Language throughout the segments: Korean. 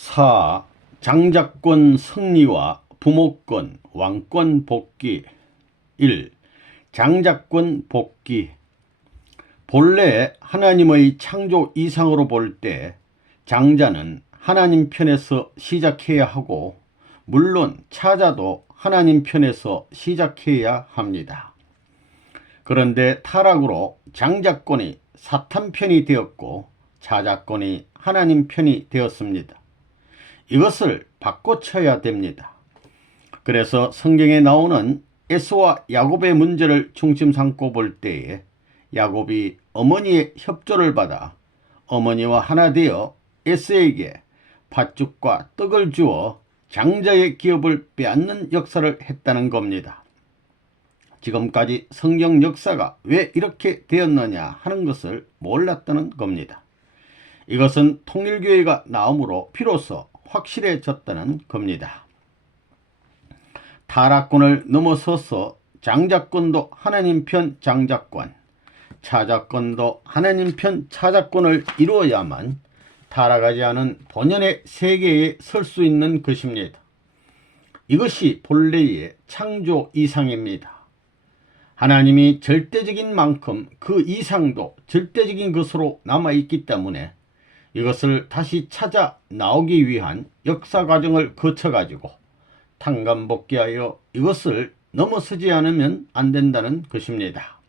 4. 장자권 승리와 부모권, 왕권 복귀. 1. 장자권 복귀. 본래 하나님의 창조 이상으로 볼 때 장자는 하나님 편에서 시작해야 하고, 물론 차자도 하나님 편에서 시작해야 합니다. 그런데 타락으로 장자권이 사탄 편이 되었고 차자권이 하나님 편이 되었습니다. 이것을 바꿔쳐야 됩니다. 그래서 성경에 나오는 에서와 야곱의 문제를 중심 삼고 볼 때에 야곱이 어머니의 협조를 받아 어머니와 하나 되어 에서에게 팥죽과 떡을 주어 장자의 기업을 빼앗는 역사를 했다는 겁니다. 지금까지 성경 역사가 왜 이렇게 되었느냐 하는 것을 몰랐다는 겁니다. 이것은 통일교회가 나옴으로 비로소 확실해졌다는 겁니다. 타락권을 넘어서서 장자권도 하나님 편 장자권, 차자권도 하나님 편 차자권을 이루어야만 타락하지 않은 본연의 세계에 설 수 있는 것입니다. 이것이 본래의 창조 이상입니다. 하나님이 절대적인 만큼 그 이상도 절대적인 것으로 남아있기 때문에 이것을 다시 찾아 나오기 위한 역사 과정을 거쳐가지고 탕감복귀하여 이것을 넘어서지 않으면 안 된다는 것입니다.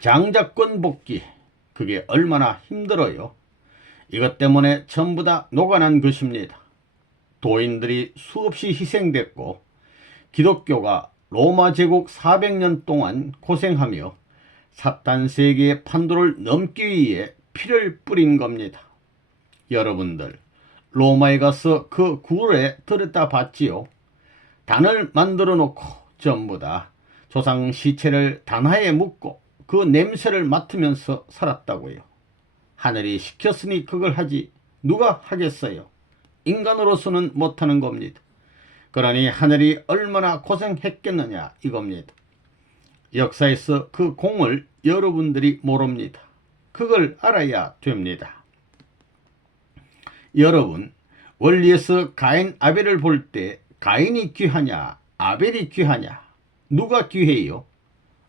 장자권 복귀, 그게 얼마나 힘들어요. 이것 때문에 전부 다 녹아난 것입니다. 도인들이 수없이 희생됐고 기독교가 로마 제국 400년 동안 고생하며 사탄 세계의 판도를 넘기 위해 피를 뿌린 겁니다. 여러분들, 로마에 가서 그 굴에 들여다 봤지요? 단을 만들어 놓고 전부 다 조상 시체를 단하에 묻고 그 냄새를 맡으면서 살았다고요. 하늘이 시켰으니 그걸 하지 누가 하겠어요? 인간으로서는 못하는 겁니다. 그러니 하늘이 얼마나 고생했겠느냐 이겁니다. 역사에서 그 공을 여러분들이 모릅니다. 그걸 알아야 됩니다. 여러분, 원리에서 가인 아벨을 볼 때 가인이 귀하냐 아벨이 귀하냐, 누가 귀해요?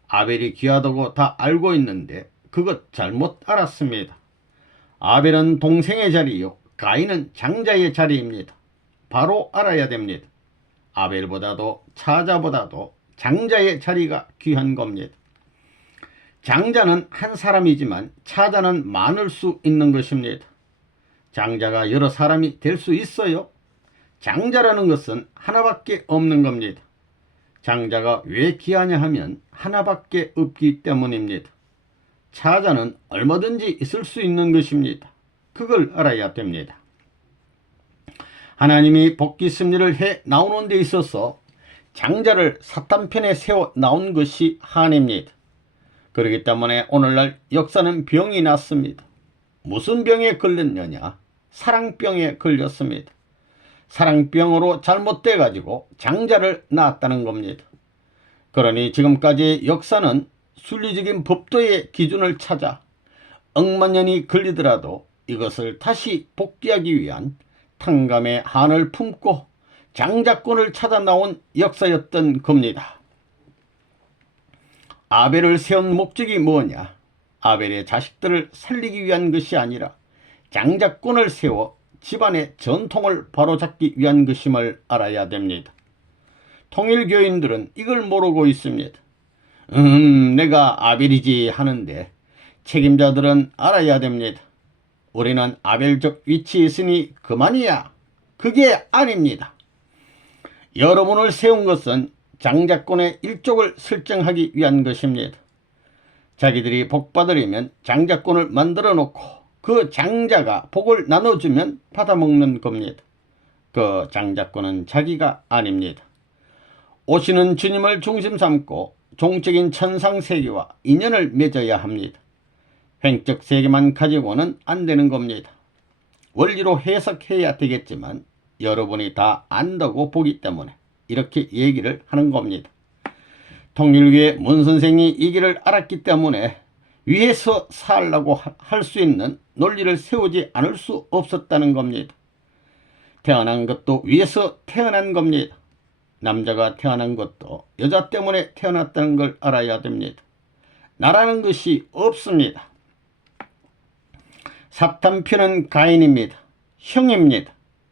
아벨이 귀하다고 다 알고 있는데 그것 잘못 알았습니다. 아벨은 동생의 자리요, 가인은 장자의 자리입니다. 바로 알아야 됩니다. 아벨보다도 차자보다도 장자의 자리가 귀한 겁니다. 장자는 한 사람이지만 차자는 많을 수 있는 것입니다. 장자가 여러 사람이 될 수 있어요? 장자라는 것은 하나밖에 없는 겁니다. 장자가 왜 귀하냐 하면 하나밖에 없기 때문입니다. 차자는 얼마든지 있을 수 있는 것입니다. 그걸 알아야 됩니다. 하나님이 복귀 승리를 해 나오는 데 있어서 장자를 사탄 편에 세워 나온 것이 한입니다. 그렇기 때문에 오늘날 역사는 병이 났습니다. 무슨 병에 걸렸느냐? 사랑병에 걸렸습니다. 사랑병으로 잘못돼 가지고 장자를 낳았다는 겁니다. 그러니 지금까지 역사는 순리적인 법도의 기준을 찾아 억만 년이 걸리더라도 이것을 다시 복귀하기 위한 탕감의 한을 품고 장자권을 찾아 나온 역사였던 겁니다. 아벨을 세운 목적이 뭐냐? 아벨의 자식들을 살리기 위한 것이 아니라 장자권을 세워 집안의 전통을 바로잡기 위한 것임을 알아야 됩니다. 통일교인들은 이걸 모르고 있습니다. 내가 아벨이지 하는데 책임자들은 알아야 됩니다. 우리는 아벨적 위치에 있으니 그만이야. 그게 아닙니다. 여러분을 세운 것은 장자권의 일족을 설정하기 위한 것입니다. 자기들이 복 받으려면 장자권을 만들어 놓고 그 장자가 복을 나눠주면 받아먹는 겁니다. 그 장자권은 자기가 아닙니다. 오시는 주님을 중심 삼고 종적인 천상세계와 인연을 맺어야 합니다. 횡적 세계만 가지고는 안 되는 겁니다. 원리로 해석해야 되겠지만 여러분이 다 안다고 보기 때문에 이렇게 얘기를 하는 겁니다. 통일교의 문선생이 이 길을 알았기 때문에 위에서 살라고 할 수 있는 논리를 세우지 않을 수 없었다는 겁니다. 태어난 것도 위에서 태어난 겁니다. 남자가 태어난 것도 여자 때문에 태어났다는 걸 알아야 됩니다. 나라는 것이 없습니다. 사탄 편은 가인입니다. 형입니다.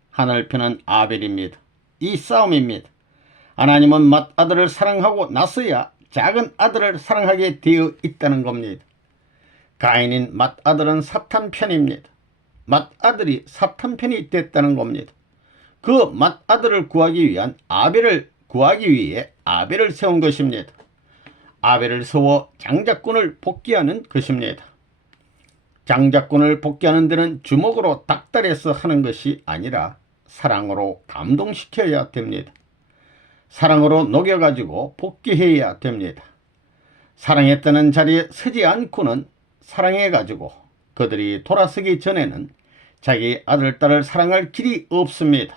하늘 편은 아벨입니다. 이 싸움입니다. 하나님은 맏아들을 사랑하고 나서야 작은 아들을 사랑하게 되어 있다는 겁니다. 가인인 맏아들은 사탄 편입니다. 맏아들이 사탄 편이 됐다는 겁니다. 그 맏아들을 구하기 위한 아벨을 구하기 위해 아벨을 세운 것입니다. 아벨을 세워 장자권을 복귀하는 것입니다. 장자권을 복귀하는 데는 주먹으로 닥달해서 하는 것이 아니라 사랑으로 감동시켜야 됩니다. 사랑으로 녹여가지고 복귀해야 됩니다. 사랑했다는 자리에 서지 않고는 사랑해가지고 그들이 돌아서기 전에는 자기 아들, 딸을 사랑할 길이 없습니다.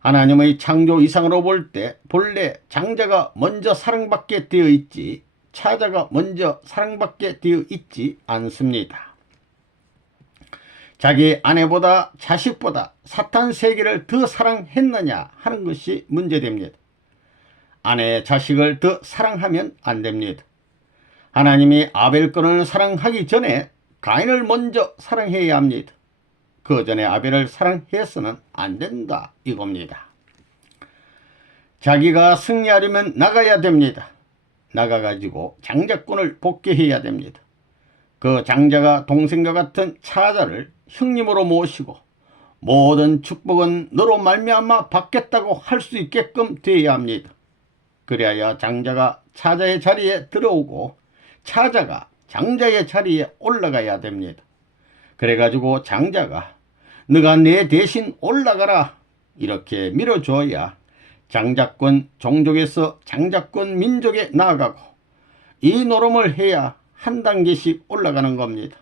하나님의 창조 이상으로 볼 때 본래 장자가 먼저 사랑받게 되어 있지 차자가 먼저 사랑받게 되어 있지 않습니다. 자기 아내보다 자식보다 사탄 세계를 더 사랑했느냐 하는 것이 문제됩니다. 아내, 자식을 더 사랑하면 안 됩니다. 하나님이 아벨권을 사랑하기 전에 가인을 먼저 사랑해야 합니다. 그 전에 아벨을 사랑해서는 안 된다 이겁니다. 자기가 승리하려면 나가야 됩니다. 나가가지고 장자권을 복귀해야 됩니다. 그 장자가 동생과 같은 차자를 형님으로 모시고 모든 축복은 너로 말미암아 받겠다고 할 수 있게끔 되어야 합니다. 그래야 장자가 차자의 자리에 들어오고 차자가 장자의 자리에 올라가야 됩니다. 그래가지고 장자가 너가 내 대신 올라가라 이렇게 밀어줘야 장자권 종족에서 장자권 민족에 나아가고 이 노름을 해야 한 단계씩 올라가는 겁니다.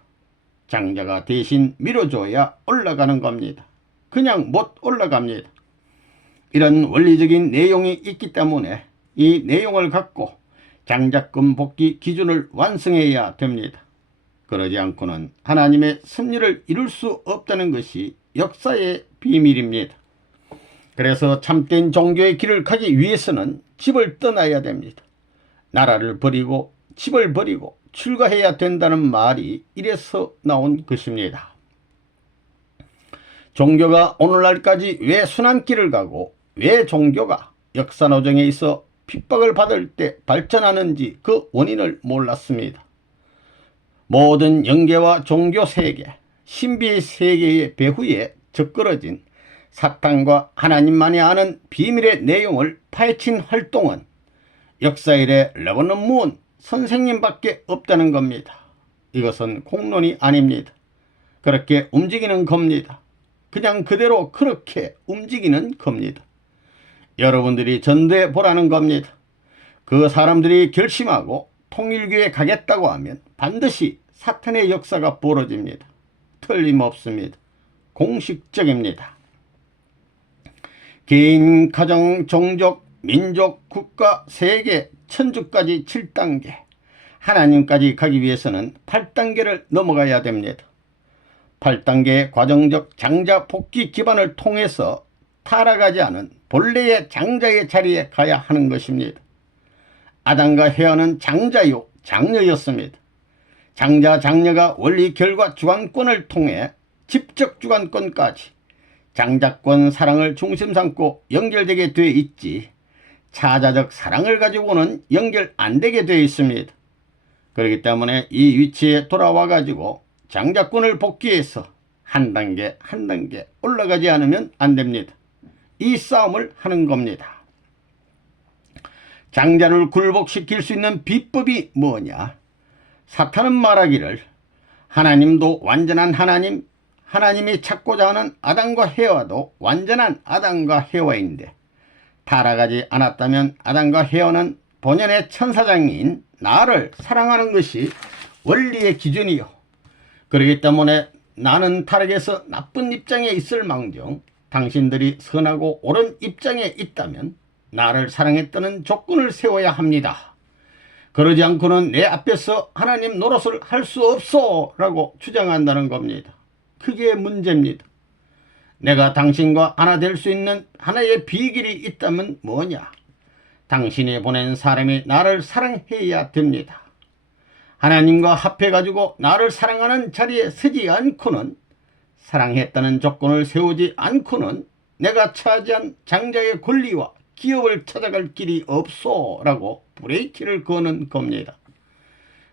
장자가 대신 밀어줘야 올라가는 겁니다. 그냥 못 올라갑니다. 이런 원리적인 내용이 있기 때문에 이 내용을 갖고 장자권 복귀 기준을 완성해야 됩니다. 그러지 않고는 하나님의 섭리를 이룰 수 없다는 것이 역사의 비밀입니다. 그래서 참된 종교의 길을 가기 위해서는 집을 떠나야 됩니다. 나라를 버리고 집을 버리고 출가해야 된다는 말이 이래서 나온 것입니다. 종교가 오늘날까지 왜 순환길을 가고 왜 종교가 역사노정에 있어 핍박을 받을 때 발전하는지 그 원인을 몰랐습니다. 모든 영계와 종교 세계, 신비의 세계의 배후에 적그러진 사탄과 하나님만이 아는 비밀의 내용을 파헤친 활동은 역사 이래 레버넌 문 선생님밖에 없다는 겁니다. 이것은 공론이 아닙니다. 그렇게 움직이는 겁니다. 그냥 그대로 그렇게 움직이는 겁니다. 여러분들이 전도해 보라는 겁니다. 그 사람들이 결심하고 통일교에 가겠다고 하면 반드시 사탄의 역사가 벌어집니다. 틀림없습니다. 공식적입니다. 개인, 가정, 종족, 민족, 국가, 세계, 천주까지 7단계, 하나님까지 가기 위해서는 8단계를 넘어가야 됩니다. 8단계 과정적 장자 복귀 기반을 통해서 타락하지 않은 본래의 장자의 자리에 가야 하는 것입니다. 아담과 헤어는 장자요 장녀였습니다. 장자 장녀가 원리 결과 주관권을 통해 집적 주관권까지 장자권 사랑을 중심 삼고 연결되게 되어 있지 차자적 사랑을 가지고는 연결 안 되게 되어 있습니다. 그렇기 때문에 이 위치에 돌아와 가지고 장자권을 복귀해서 한 단계 한 단계 올라가지 않으면 안 됩니다. 이 싸움을 하는 겁니다. 장자를 굴복시킬 수 있는 비법이 뭐냐? 사탄은 말하기를 하나님도 완전한 하나님, 하나님이 찾고자 하는 아담과 헤와도 완전한 아담과 헤와인데 타락하지 않았다면 아담과 헤와는 본연의 천사장인 나를 사랑하는 것이 원리의 기준이요. 그렇기 때문에 나는 타락해서 나쁜 입장에 있을 망정 당신들이 선하고 옳은 입장에 있다면 나를 사랑했다는 조건을 세워야 합니다. 그러지 않고는 내 앞에서 하나님 노릇을 할 수 없어 라고 주장한다는 겁니다. 그게 문제입니다. 내가 당신과 하나 될 수 있는 하나의 비결이 있다면 뭐냐? 당신이 보낸 사람이 나를 사랑해야 됩니다. 하나님과 합해가지고 나를 사랑하는 자리에 서지 않고는, 사랑했다는 조건을 세우지 않고는 내가 차지한 장자의 권리와 기업을 찾아갈 길이 없소 라고 브레이크를 거는 겁니다.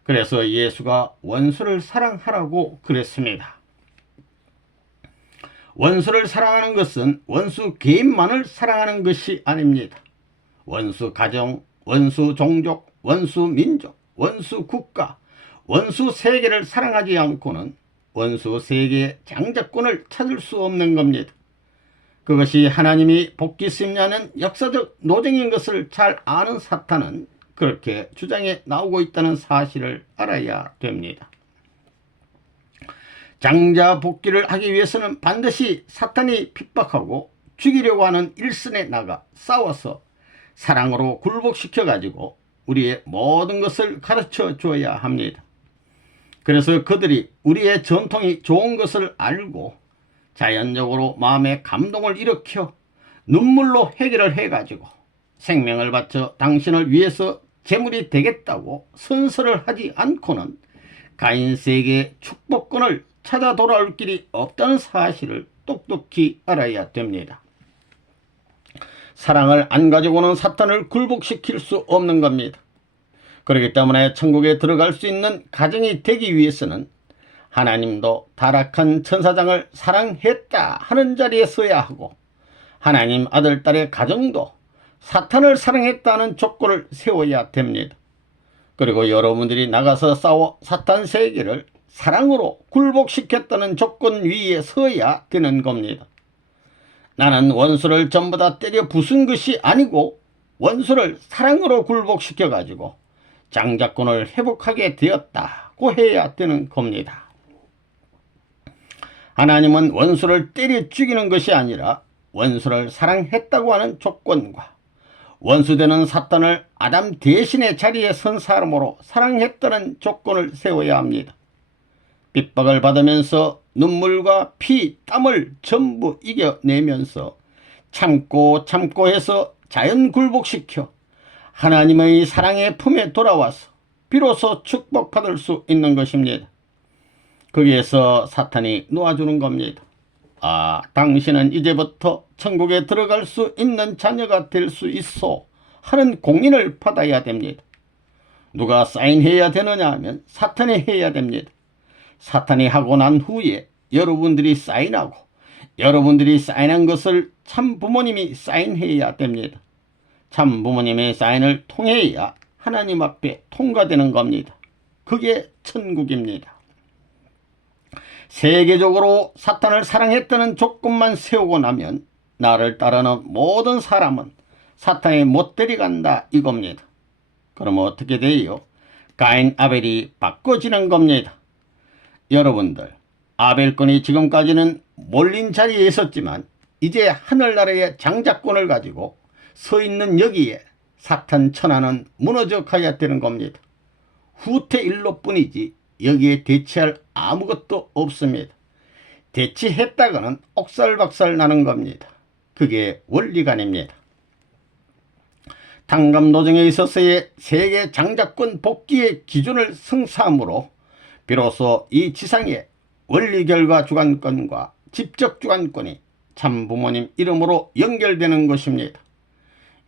그래서 예수가 원수를 사랑하라고 그랬습니다. 원수를 사랑하는 것은 원수 개인만을 사랑하는 것이 아닙니다. 원수 가정, 원수 종족, 원수 민족, 원수 국가, 원수 세계를 사랑하지 않고는 원수 세계의 장자권을 찾을 수 없는 겁니다. 그것이 하나님이 복귀 심리하는 역사적 노정인 것을 잘 아는 사탄은 그렇게 주장해 나오고 있다는 사실을 알아야 됩니다. 장자 복귀를 하기 위해서는 반드시 사탄이 핍박하고 죽이려고 하는 일선에 나가 싸워서 사랑으로 굴복시켜가지고 우리의 모든 것을 가르쳐 줘야 합니다. 그래서 그들이 우리의 전통이 좋은 것을 알고 자연적으로 마음의 감동을 일으켜 눈물로 해결을 해가지고 생명을 바쳐 당신을 위해서 제물이 되겠다고 선서를 하지 않고는 가인 세계의 축복권을 찾아 돌아올 길이 없다는 사실을 똑똑히 알아야 됩니다. 사랑을 안 가지고는 사탄을 굴복시킬 수 없는 겁니다. 그렇기 때문에 천국에 들어갈 수 있는 가정이 되기 위해서는 하나님도 타락한 천사장을 사랑했다 하는 자리에 서야 하고, 하나님 아들 딸의 가정도 사탄을 사랑했다는 조건을 세워야 됩니다. 그리고 여러분들이 나가서 싸워 사탄 세계를 사랑으로 굴복시켰다는 조건 위에 서야 되는 겁니다. 나는 원수를 전부 다 때려 부순 것이 아니고 원수를 사랑으로 굴복시켜가지고 장자권을 회복하게 되었다고 해야 되는 겁니다. 하나님은 원수를 때려 죽이는 것이 아니라 원수를 사랑했다고 하는 조건과 원수되는 사탄을 아담 대신의 자리에 선 사람으로 사랑했다는 조건을 세워야 합니다. 핍박을 받으면서 눈물과 피, 땀을 전부 이겨내면서 참고 해서 자연 굴복시켜 하나님의 사랑의 품에 돌아와서 비로소 축복받을 수 있는 것입니다. 거기에서 사탄이 놓아주는 겁니다. 아, 당신은 이제부터 천국에 들어갈 수 있는 자녀가 될 수 있어 하는 공인을 받아야 됩니다. 누가 사인해야 되느냐 하면 사탄이 해야 됩니다. 사탄이 하고 난 후에 여러분들이 사인하고, 여러분들이 사인한 것을 참 부모님이 사인해야 됩니다. 참 부모님의 사인을 통해야 하나님 앞에 통과되는 겁니다. 그게 천국입니다. 세계적으로 사탄을 사랑했다는 조건만 세우고 나면 나를 따르는 모든 사람은 사탄에 못 데려간다 이겁니다. 그럼 어떻게 돼요? 가인 아벨이 바꿔지는 겁니다. 여러분들, 아벨권이 지금까지는 몰린 자리에 있었지만 이제 하늘나라의 장자권을 가지고 서 있는 여기에 사탄 천하는 무너져 가야 되는 겁니다. 후퇴일로 뿐이지 여기에 대체할 아무것도 없습니다. 대체했다가는 옥살박살 나는 겁니다. 그게 원리관입니다. 탕감노정에 있어서의 세계 장자권 복귀의 기준을 승사함으로 비로소 이 지상의 원리결과 주관권과 직접 주관권이 참 부모님 이름으로 연결되는 것입니다.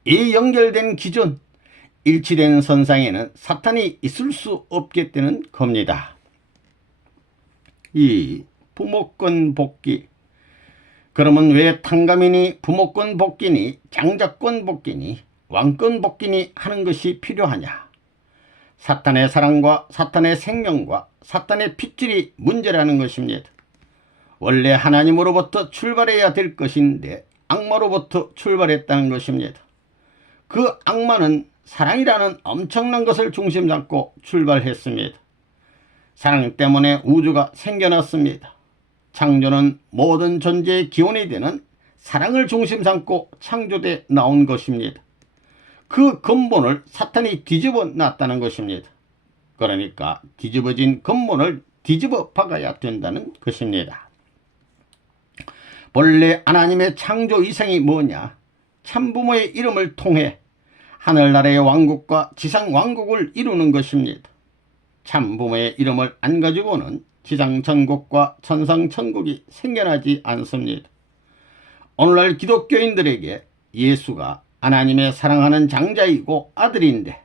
이 연결된 기준, 일치된 선상에는 사탄이 있을 수 없게 되는 겁니다. 이 부모권 복귀. 그러면 왜 탕감이니 부모권 복귀니 장자권 복귀니 왕권 복귀니 하는 것이 필요하냐? 사탄의 사랑과 사탄의 생명과 사탄의 핏줄이 문제라는 것입니다. 원래 하나님으로부터 출발해야 될 것인데 악마로부터 출발했다는 것입니다. 그 악마는 사랑이라는 엄청난 것을 중심 잡고 출발했습니다. 사랑 때문에 우주가 생겨났습니다. 창조는 모든 존재의 기원이 되는 사랑을 중심 삼고 창조돼 나온 것입니다. 그 근본을 사탄이 뒤집어 놨다는 것입니다. 그러니까 뒤집어진 근본을 뒤집어 박아야 된다는 것입니다. 본래 하나님의 창조 이상이 뭐냐? 참부모의 이름을 통해 하늘나라의 왕국과 지상 왕국을 이루는 것입니다. 참부모의 이름을 안 가지고는 지상 천국과 천상 천국이 생겨나지 않습니다. 오늘날 기독교인들에게 예수가 하나님의 사랑하는 장자이고 아들인데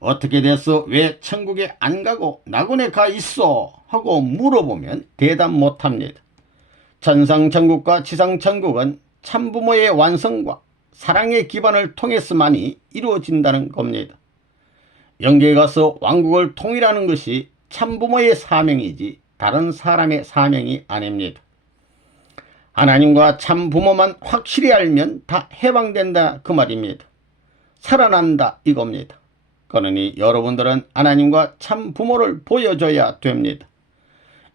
어떻게 돼서 왜 천국에 안 가고 낙원에 가 있어? 하고 물어보면 대답 못합니다. 천상 천국과 지상 천국은 참부모의 완성과 사랑의 기반을 통해서만이 이루어진다는 겁니다. 영계에 가서 왕국을 통일하는 것이 참부모의 사명이지 다른 사람의 사명이 아닙니다. 하나님과 참부모만 확실히 알면 다 해방된다 그 말입니다. 살아난다 이겁니다. 그러니 여러분들은 하나님과 참부모를 보여줘야 됩니다.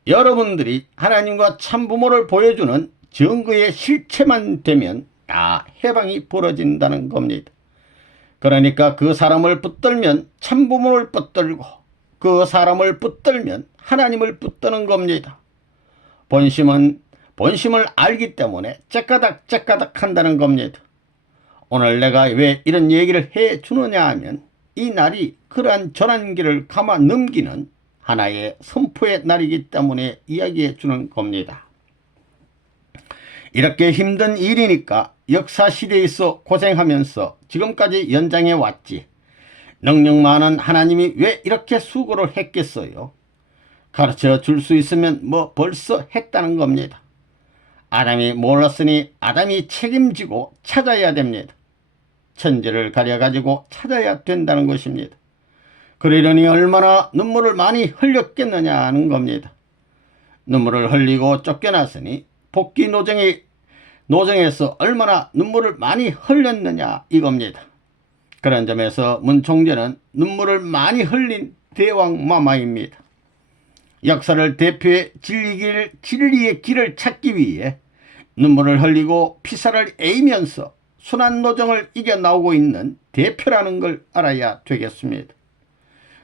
여러분들이 하나님과 참부모를 보여주는 증거의 실체만 되면 다 해방이 벌어진다는 겁니다. 그러니까 그 사람을 붙들면 참부모를 붙들고 그 사람을 붙들면 하나님을 붙드는 겁니다. 본심을 알기 때문에 째까닥 한다는 겁니다. 오늘 내가 왜 이런 얘기를 해주느냐 하면 이 날이 그러한 전환기를 감아 넘기는 하나의 선포의 날이기 때문에 이야기해 주는 겁니다. 이렇게 힘든 일이니까 역사시대에서 고생하면서 지금까지 연장해 왔지. 능력 많은 하나님이 왜 이렇게 수고를 했겠어요? 가르쳐 줄 수 있으면 뭐 벌써 했다는 겁니다. 아담이 몰랐으니 아담이 책임지고 찾아야 됩니다. 천지를 가려가지고 찾아야 된다는 것입니다. 그러려니 얼마나 눈물을 많이 흘렸겠느냐 하는 겁니다. 눈물을 흘리고 쫓겨났으니 복귀 노정에서 얼마나 눈물을 많이 흘렸느냐 이겁니다. 그런 점에서 문총재는 눈물을 많이 흘린 대왕마마입니다. 역사를 대표해 진리의 길을 찾기 위해 눈물을 흘리고 피살을 에이면서 순환노정을 이겨나오고 있는 대표라는 걸 알아야 되겠습니다.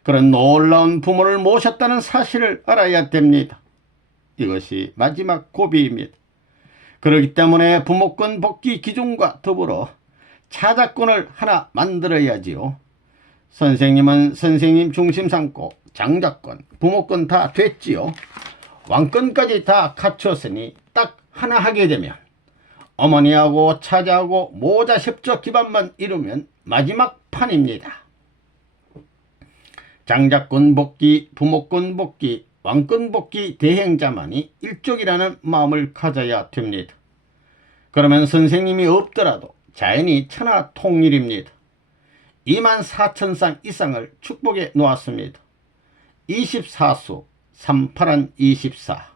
그런 놀라운 부모를 모셨다는 사실을 알아야 됩니다. 이것이 마지막 고비입니다. 그렇기 때문에 부모권 복귀 기준과 더불어 차자권을 하나 만들어야지요. 선생님은 선생님 중심 삼고 장자권, 부모권 다 됐지요. 왕권까지 다 갖췄으니 딱 하나 하게 되면 어머니하고 차자하고 모자 협조 기반만 이루면 마지막 판입니다. 장자권 복귀, 부모권 복귀, 왕권 복귀 대행자만이 일족이라는 마음을 가져야 됩니다. 그러면 선생님이 없더라도 자연히 천하 통일입니다. 24,000상 이상을 축복해 놓았습니다. 24수, 38한 24,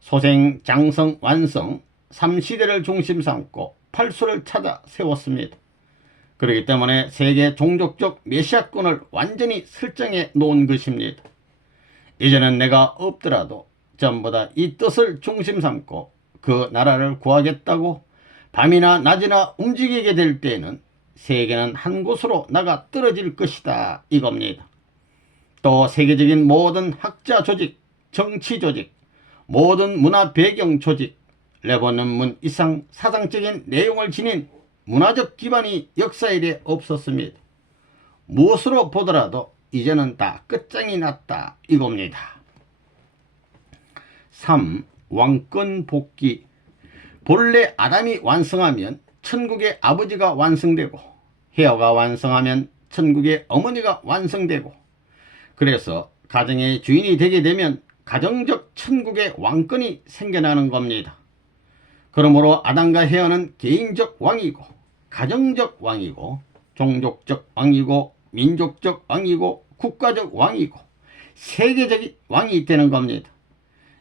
소생, 장성, 완성, 3시대를 중심 삼고 8수를 찾아 세웠습니다. 그렇기 때문에 세계 종족적 메시아권을 완전히 설정해 놓은 것입니다. 이제는 내가 없더라도 전부 다 이 뜻을 중심 삼고 그 나라를 구하겠다고 밤이나 낮이나 움직이게 될 때에는 세계는 한 곳으로 나가 떨어질 것이다 이겁니다. 또 세계적인 모든 학자 조직, 정치 조직, 모든 문화 배경 조직, 레버넌문 이상 사상적인 내용을 지닌 문화적 기반이 역사일에 없었습니다. 무엇으로 보더라도 이제는 다 끝장이 났다 이겁니다. 3. 왕권 복귀. 본래 아담이 완성하면 천국의 아버지가 완성되고 헤어가 완성하면 천국의 어머니가 완성되고 그래서 가정의 주인이 되게 되면 가정적 천국의 왕권이 생겨나는 겁니다. 그러므로 아담과 헤어는 개인적 왕이고 가정적 왕이고 종족적 왕이고 민족적 왕이고 국가적 왕이고 세계적 왕이 되는 겁니다.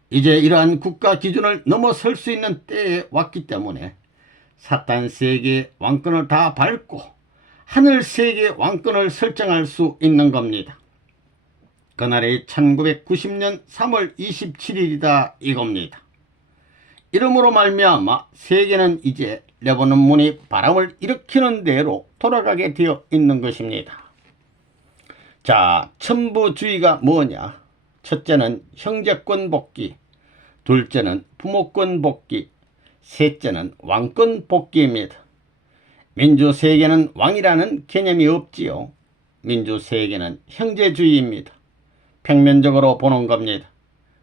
이제 이러한 국가 기준을 넘어설 수 있는 때에 왔기 때문에 사탄 세계의 왕권을 다 밟고 하늘 세계의 왕권을 설정할 수 있는 겁니다. 그날이 1990년 3월 27일이다 이겁니다. 이러므로 말미암아 세계는 이제 레버논 문이 바람을 일으키는 대로 돌아가게 되어 있는 것입니다. 자, 천부주의가 뭐냐? 첫째는 형제권 복귀, 둘째는 부모권 복귀, 셋째는 왕권 복귀입니다. 민주세계는 왕이라는 개념이 없지요. 민주세계는 형제주의입니다. 평면적으로 보는 겁니다.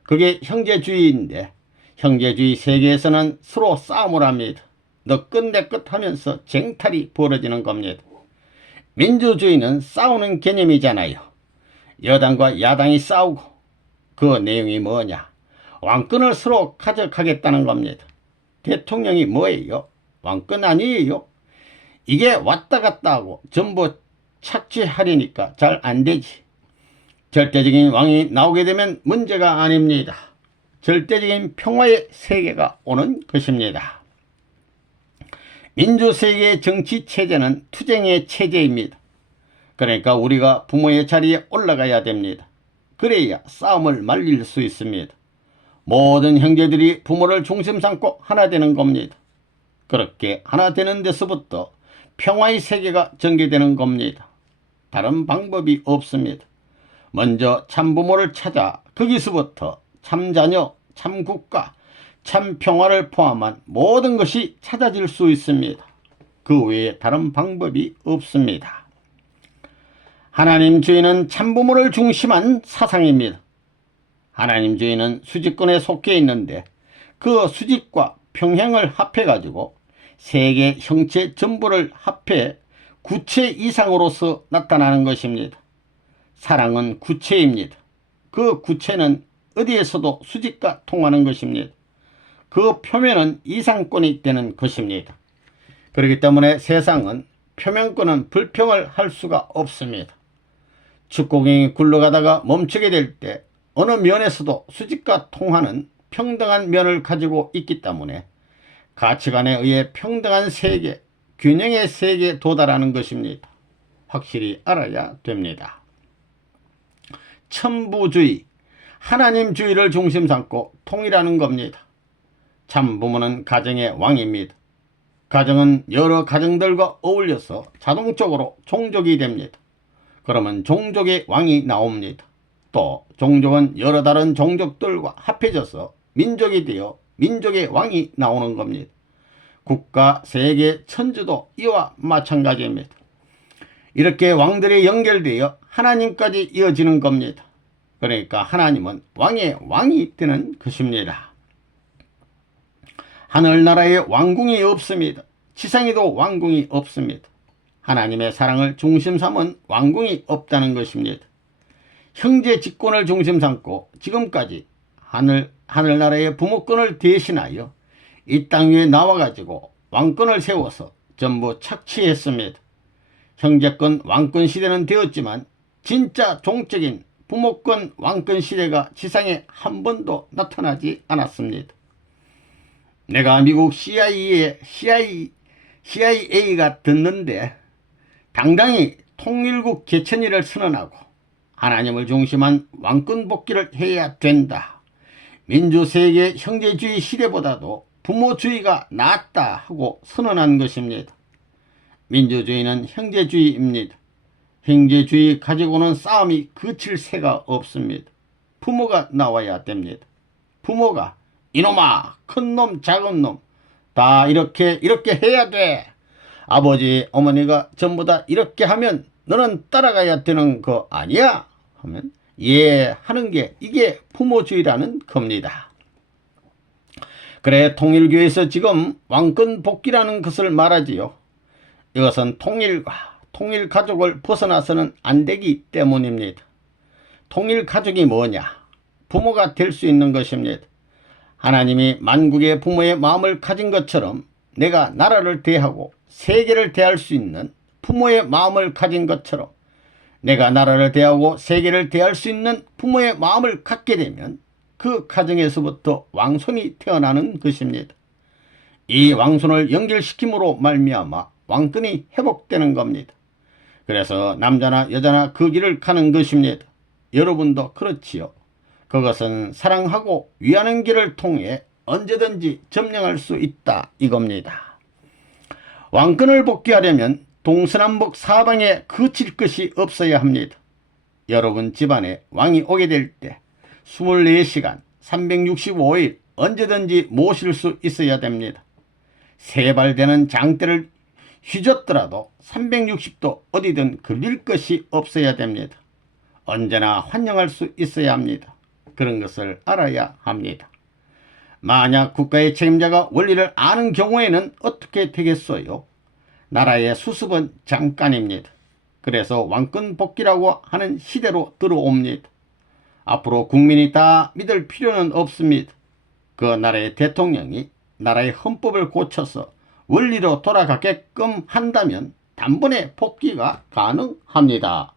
그게 형제주의인데 형제주의 세계에서는 서로 싸움을 합니다. 너 끝 내 끝 하면서 쟁탈이 벌어지는 겁니다. 민주주의는 싸우는 개념이잖아요. 여당과 야당이 싸우고 그 내용이 뭐냐? 왕권을 서로 가져가겠다는 겁니다. 대통령이 뭐예요? 왕권 아니에요? 이게 왔다 갔다 하고 전부 착취하려니까 잘 안 되지. 절대적인 왕이 나오게 되면 문제가 아닙니다. 절대적인 평화의 세계가 오는 것입니다. 민주세계의 정치체제는 투쟁의 체제입니다. 그러니까 우리가 부모의 자리에 올라가야 됩니다. 그래야 싸움을 말릴 수 있습니다. 모든 형제들이 부모를 중심 삼고 하나 되는 겁니다. 그렇게 하나 되는 데서부터 평화의 세계가 전개되는 겁니다. 다른 방법이 없습니다. 먼저 참부모를 찾아 거기서부터 참자녀, 참국가, 참평화를 포함한 모든 것이 찾아질 수 있습니다. 그 외에 다른 방법이 없습니다. 하나님주의는 참부모를 중심한 사상입니다. 하나님주의는 수직권에 속해 있는데 그 수직과 평행을 합해가지고 세계 형체 전부를 합해 구체 이상으로서 나타나는 것입니다. 사랑은 구체입니다. 그 구체는 어디에서도 수직과 통하는 것입니다. 그 표면은 이상권이 되는 것입니다. 그렇기 때문에 세상은 표면권은 불평을 할 수가 없습니다. 축구공이 굴러가다가 멈추게 될 때 어느 면에서도 수직과 통하는 평등한 면을 가지고 있기 때문에 가치관에 의해 평등한 세계, 균형의 세계에 도달하는 것입니다. 확실히 알아야 됩니다. 천부주의, 하나님주의를 중심 삼고 통일하는 겁니다. 참부모는 가정의 왕입니다. 가정은 여러 가정들과 어울려서 자동적으로 종족이 됩니다. 그러면 종족의 왕이 나옵니다. 또 종족은 여러 다른 종족들과 합해져서 민족이 되어 민족의 왕이 나오는 겁니다. 국가, 세계, 천주도 이와 마찬가지입니다. 이렇게 왕들이 연결되어 하나님까지 이어지는 겁니다. 그러니까 하나님은 왕의 왕이 되는 것입니다. 하늘나라에 왕궁이 없습니다. 지상에도 왕궁이 없습니다. 하나님의 사랑을 중심 삼은 왕궁이 없다는 것입니다. 형제 직권을 중심 삼고 지금까지 하늘나라의 부모권을 대신하여 이 땅 위에 나와가지고 왕권을 세워서 전부 착취했습니다. 형제권 왕권 시대는 되었지만 진짜 종적인 부모권 왕권 시대가 지상에 한 번도 나타나지 않았습니다. 내가 미국 CIA가 듣는데 당당히 통일국 개천일을 선언하고 하나님을 중심한 왕권 복귀를 해야 된다. 민주세계 형제주의 시대보다도 부모주의가 낫다 하고 선언한 것입니다. 민주주의는 형제주의입니다. 형제주의 가지고는 싸움이 그칠 새가 없습니다. 부모가 나와야 됩니다. 부모가 이놈아, 큰놈, 작은놈 다 이렇게 해야 돼. 아버지, 어머니가 전부 다 이렇게 하면 너는 따라가야 되는 거 아니야? 하면 예 하는 게 이게 부모주의라는 겁니다. 그래 통일교에서 지금 왕권 복귀라는 것을 말하지요. 이것은 통일과 통일가족을 벗어나서는 안 되기 때문입니다. 통일가족이 뭐냐? 부모가 될 수 있는 것입니다. 하나님이 만국의 부모의 마음을 가진 것처럼 내가 나라를 대하고 세계를 대할 수 있는 부모의 마음을 가진 것처럼 내가 나라를 대하고 세계를 대할 수 있는 부모의 마음을 갖게 되면 그 가정에서부터 왕손이 태어나는 것입니다. 이 왕손을 연결시킴으로 말미암아 왕권이 회복되는 겁니다. 그래서 남자나 여자나 그 길을 가는 것입니다. 여러분도 그렇지요. 그것은 사랑하고 위하는 길을 통해 언제든지 점령할 수 있다 이겁니다. 왕권을 복귀하려면 동서남북 사방에 그칠 것이 없어야 합니다. 여러분 집안에 왕이 오게 될 때 24시간 365일 언제든지 모실 수 있어야 됩니다. 세발되는 장대를 휘젓더라도 360도 어디든 걸릴 것이 없어야 됩니다. 언제나 환영할 수 있어야 합니다. 그런 것을 알아야 합니다. 만약 국가의 책임자가 원리를 아는 경우에는 어떻게 되겠어요? 나라의 수습은 잠깐입니다. 그래서 왕권 복귀라고 하는 시대로 들어옵니다. 앞으로 국민이 다 믿을 필요는 없습니다. 그 나라의 대통령이 나라의 헌법을 고쳐서 원리로 돌아가게끔 한다면 단번에 복귀가 가능합니다.